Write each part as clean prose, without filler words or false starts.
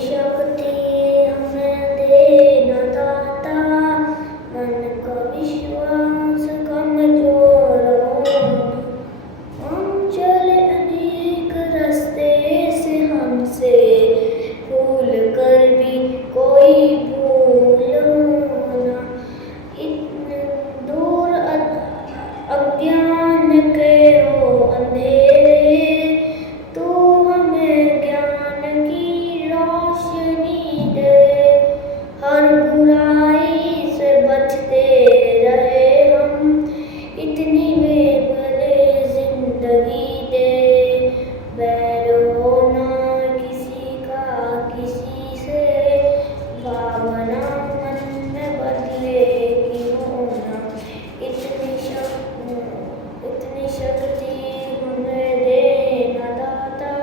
शक्ति हमें दे न दाता, मन का विश्वास कमजोर होना। हम चले अनेक रास्ते से, हमसे भूल कर भी कोई भूल होना। इतने दूर अज्ञान के हो अंधेरे, तू हमें ज्ञान की रोशनी दे। हर बुराई से बचते रहे हम, इतनी में भले जिंदगी दे। बैर होना किसी का किसी से, भावना मन में बदले की होना। इतनी शक्ति हमें दे न दाता,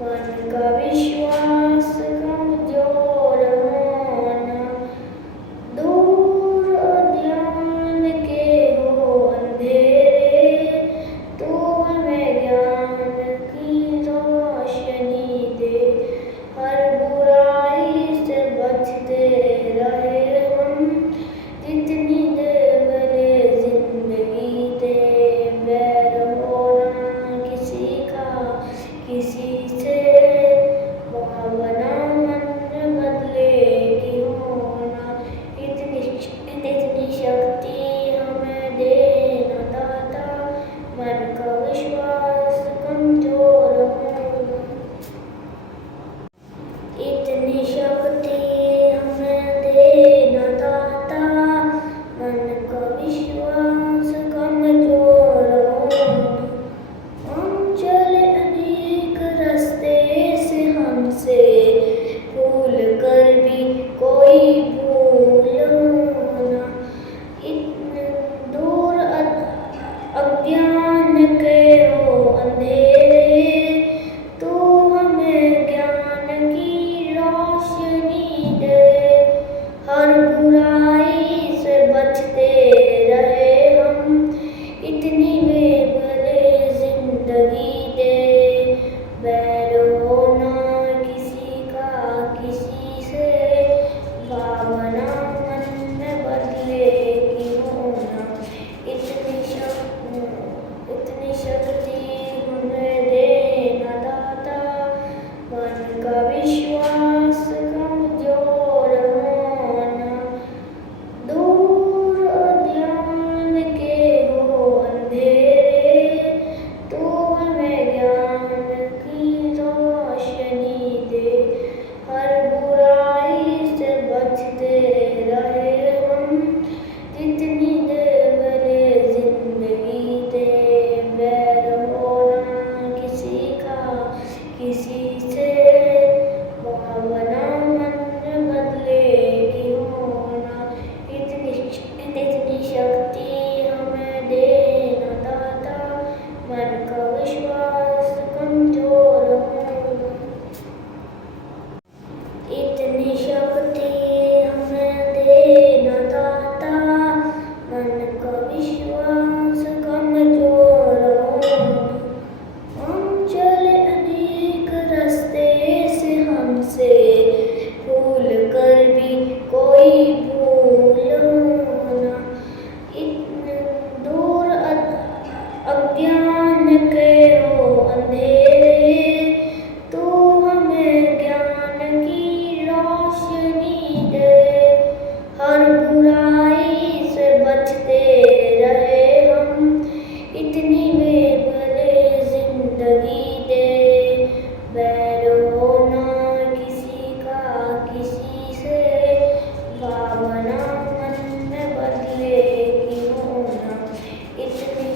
मन का विश्वास कमजोर होना। दूर अज्ञान के हो अंधेरे, तू हमें ज्ञान की रोशनी दे। हर बुराई से बचते रहे हम, जितनी देर भले जिंदगी दे। बैर होना किसी का किसी से, भावना मन में बदले की होना। इतनी शक्ति हमें दे न दाता, मन का विश्वास कमजोर होना। इतनी शक्ति हमें दे न दाता, मन का विश्वास कमजोर होना। हम चले अनेक रास्ते से, हमसे भूल कर भी कोई भूल होना। इतने दूर अज्ञान के हो अंधेरे, तू हमें ज्ञान की रोशनी दे। हर बुराई से बचते रहे हम, इतनी में भले जिंदगी दे। बैर होना किसी का किसी से, भावना मन में बदले की होना। इतनी शक्ति हमें दे न दाता, मन का विश्वास कमजोर होना। दूर अज्ञान के हो अंधेरे, तू हमें ज्ञान की रोशनी दे। हर बुराई से बचते रहे हम, जितनी देर भले जिंदगी दे। बैर होना किसी का किसी से, भावना मन में बदले की होना। इतनी शक्ति हमें दे न दाता, मन का विश्वास कमजोर होना। इतनी शक्ति हमें दे न दाता, मन का विश्वास कमजोर होना। हम चले अनेक रास्ते से, हमसे भूल कर भी कोई भूल होना। इतने दूर अज्ञान के हो अंधेरे, तू हमें ज्ञान की रोशनी दे। हर बुराई से बचते रहे हम, इतनी में भले जिंदगी दे। बैर होना किसी का किसी से, भावना मन में बदले की होना। इतनी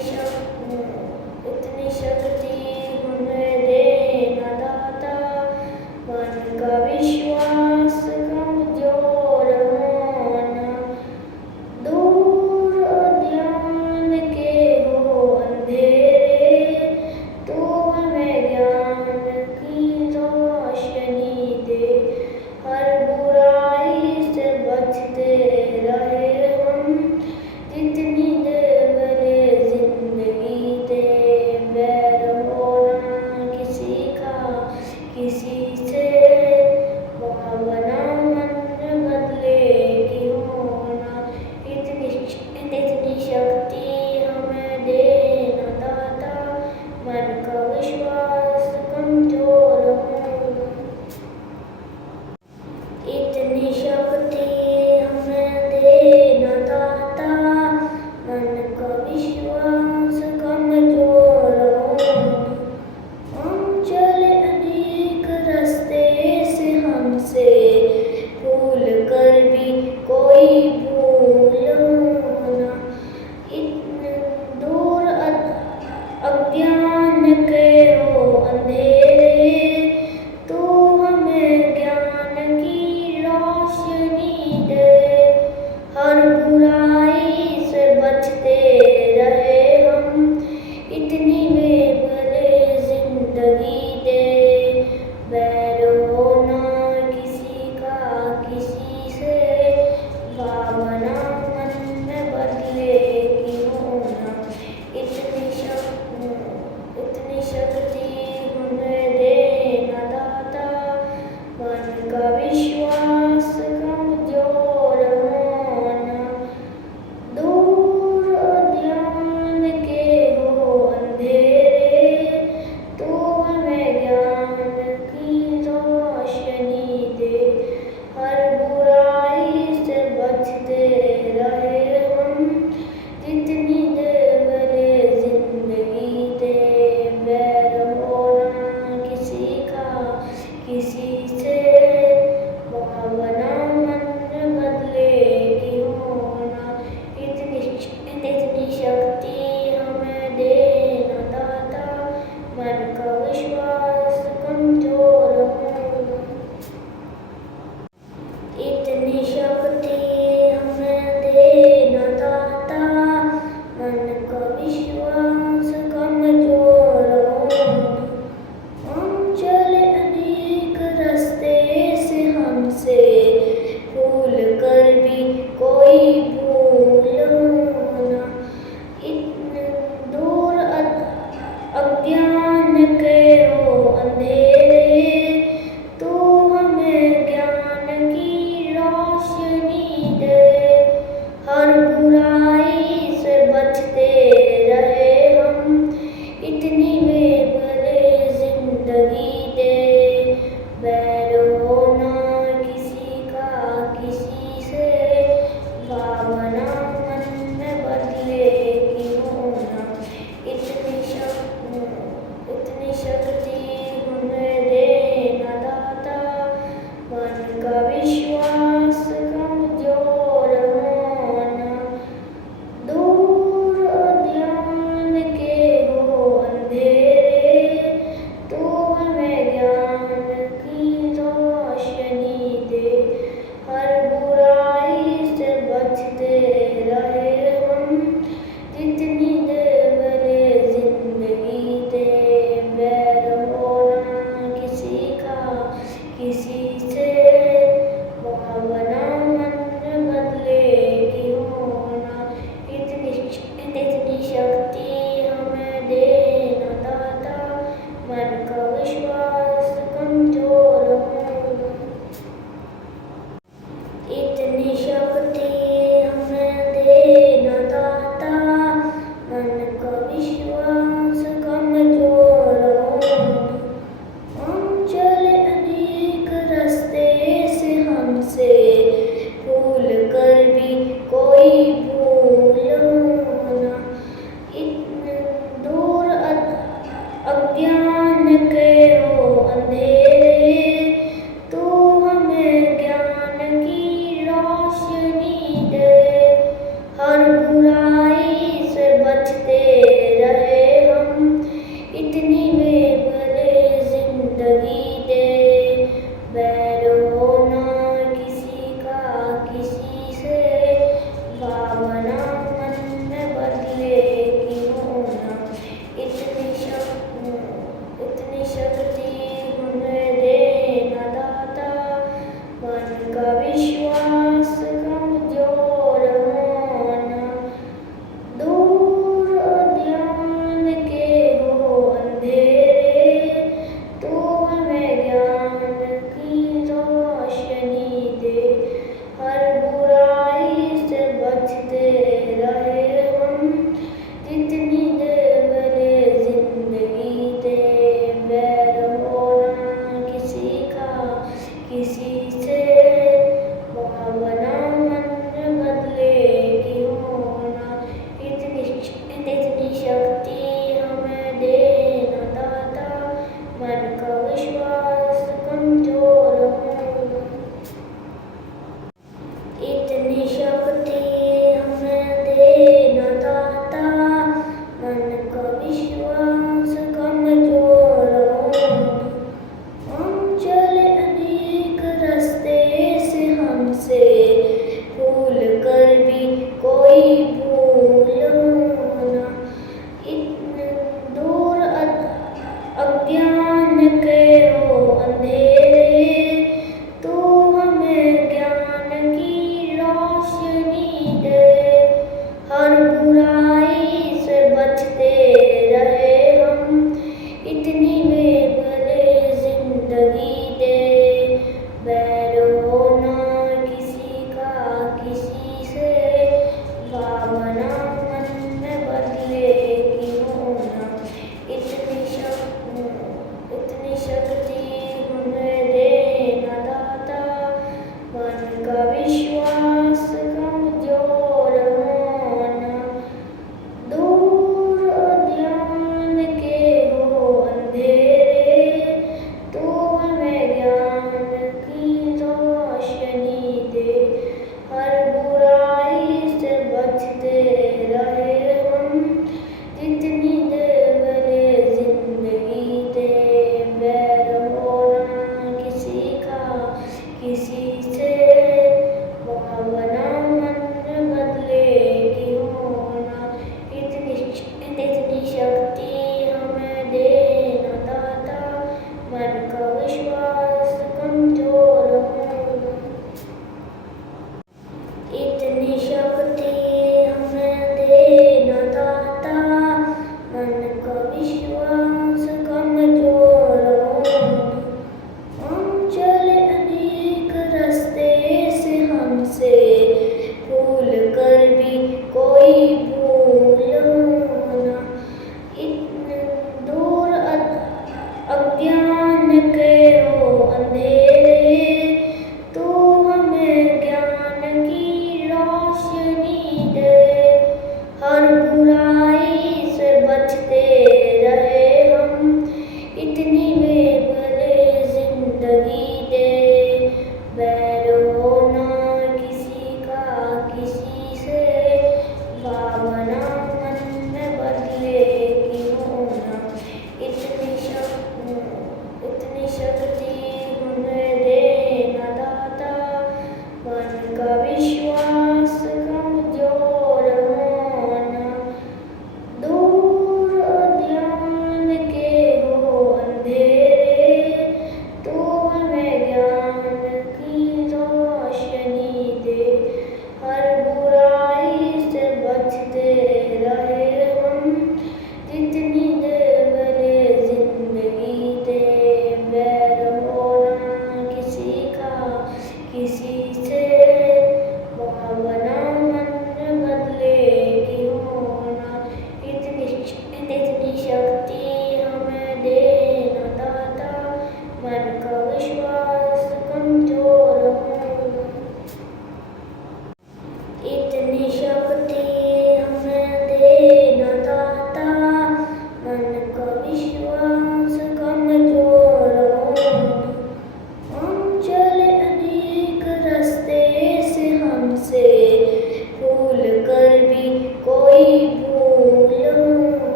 शक्ति हमें दे न दाता, मन का विश्वास कमजोर होना। दूर अज्ञान के हो अंधेरे, तू हमें ज्ञान की रोशनी दे। हर बुराई से बचते रहे हम, जितनी देर भले जिंदगी दे। बैर होना किसी का किसी से, किसी से भावना मन बदलेगी होना। इतनी इतनी शक्ति हमें देना दाता, मन का विश्वास कमजोर होना। इतनी शक्ति हमें देना दाता, मन का विश्वास कमजोर होना। हम चले अनेक रास्ते से, हमसे भूल कर भी कोई भूल होना। इतने दूर अज्ञान के हो अंधेरे, तू हमें ज्ञान की रोशनी दे। हर बुराई से बचते रहे हम, इतनी बेबले जिंदगी दे। बैर होना किसी का किसी से, भावना मन में बदलेगी होना। इतनी शक्ति हमें देना दाता, मन का विश्वास कमजोर होना। दूर ध्यान के हो अंधेरे, तू हमें ज्ञान की रोशनी दे। हर बुराई से बचते रहे हम, जितनी देर भले जिंदगी दे। बैर होना किसी का किसी से, भावना मन बदलेगी होना। इतनी शक्ति हमें देना दाता, मन का विश्वास कमजोर होना। इतनी शक्ति हमें देना दाता, मन का विश्वास कमजोर होना। हम चले अनेक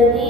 लगी